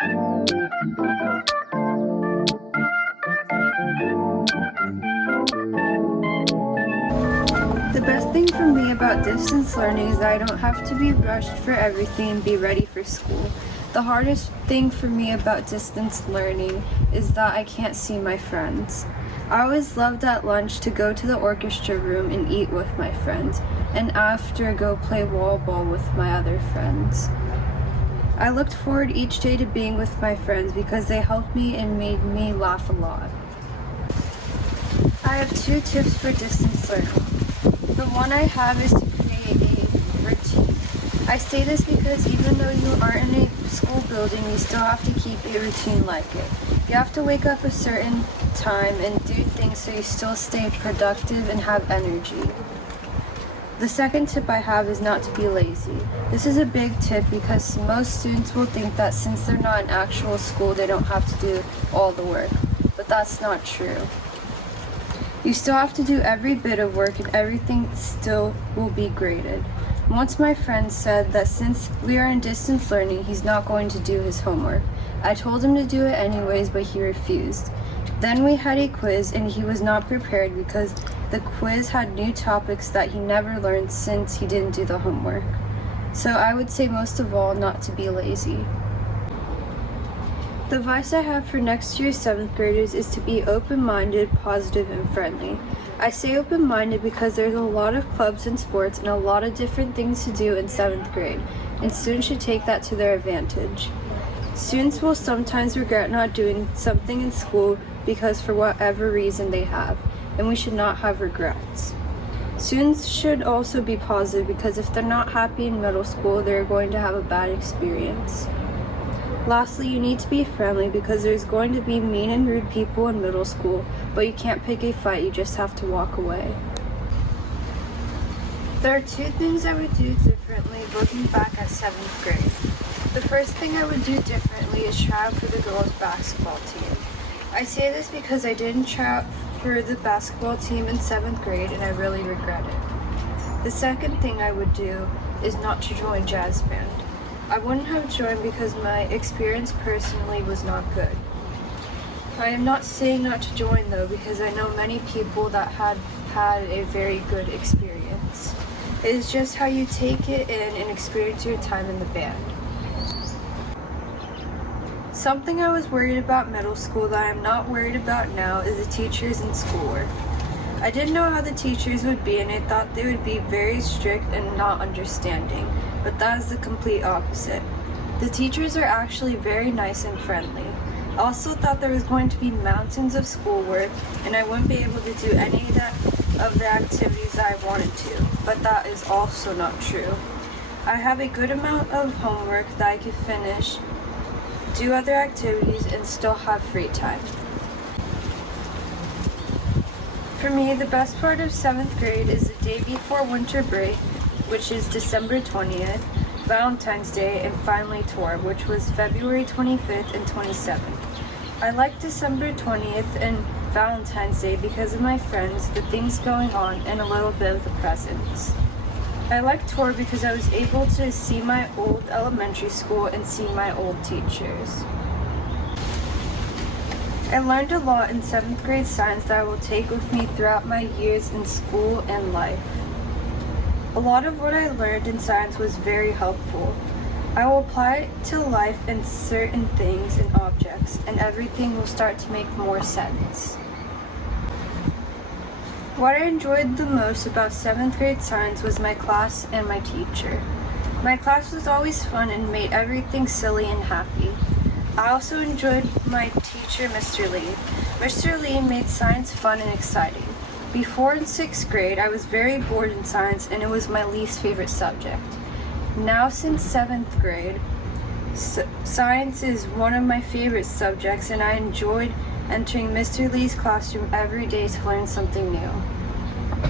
The best thing for me about distance learning is that I don't have to be rushed for everything and be ready for school. The hardest thing for me about distance learning is that I can't see my friends. I always loved at lunch to go to the orchestra room and eat with my friends, and after go play wall ball with my other friends. I looked forward each day to being with my friends because they helped me and made me laugh a lot. I have 2 tips for distance learning. The one I have is to create a routine. I say this because even though you aren't in a school building, you still have to keep a routine like it. You have to wake up a certain time and do things so you still stay productive and have energy. The second tip I have is not to be lazy. This is a big tip because most students will think that since they're not in actual school, they don't have to do all the work, but that's not true. You still have to do every bit of work and everything still will be graded. Once my friend said that since we are in distance learning, he's not going to do his homework. I told him to do it anyways, but he refused. Then we had a quiz and he was not prepared because the quiz had new topics that he never learned since he didn't do the homework. So I would say most of all, not to be lazy. The advice I have for next year's 7th graders is to be open-minded, positive, and friendly. I say open-minded because there's a lot of clubs and sports and a lot of different things to do in 7th grade, and students should take that to their advantage. Students will sometimes regret not doing something in school because for whatever reason they have, and we should not have regrets. Students should also be positive because if they're not happy in middle school, they're going to have a bad experience. Lastly, you need to be friendly because there's going to be mean and rude people in middle school, but you can't pick a fight, you just have to walk away. There are 2 things I would do differently looking back at 7th grade. The first thing I would do differently is try out for the girls' basketball team. I say this because I didn't try out for the basketball team in 7th grade and I really regret it. The second thing I would do is not to join jazz band. I wouldn't have joined because my experience personally was not good. I am not saying not to join though because I know many people that had a very good experience. It is just how you take it in and experience your time in the band. Something I was worried about middle school that I am not worried about now is the teachers and schoolwork. I didn't know how the teachers would be and I thought they would be very strict and not understanding, but that is the complete opposite. The teachers are actually very nice and friendly. I also thought there was going to be mountains of schoolwork and I wouldn't be able to do any of the activities that I wanted to, but that is also not true. I have a good amount of homework that I could finish, do other activities, and still have free time. For me, the best part of 7th grade is the day before winter break, which is December 20th, Valentine's Day, and finally tour, which was February 25th and 27th. I like December 20th and Valentine's Day because of my friends, the things going on, and a little bit of the presents. I like tour because I was able to see my old elementary school and see my old teachers. I learned a lot in 7th grade science that I will take with me throughout my years in school and life. A lot of what I learned in science was very helpful. I will apply it to life and certain things and objects, and everything will start to make more sense. What I enjoyed the most about 7th grade science was my class and my teacher. My class was always fun and made everything silly and happy. I also enjoyed my teacher, Mr. Lee. Mr. Lee made science fun and exciting. Before in 6th grade, I was very bored in science and it was my least favorite subject. Now since 7th grade, science is one of my favorite subjects and I enjoyed entering Mr. Lee's classroom every day to learn something new.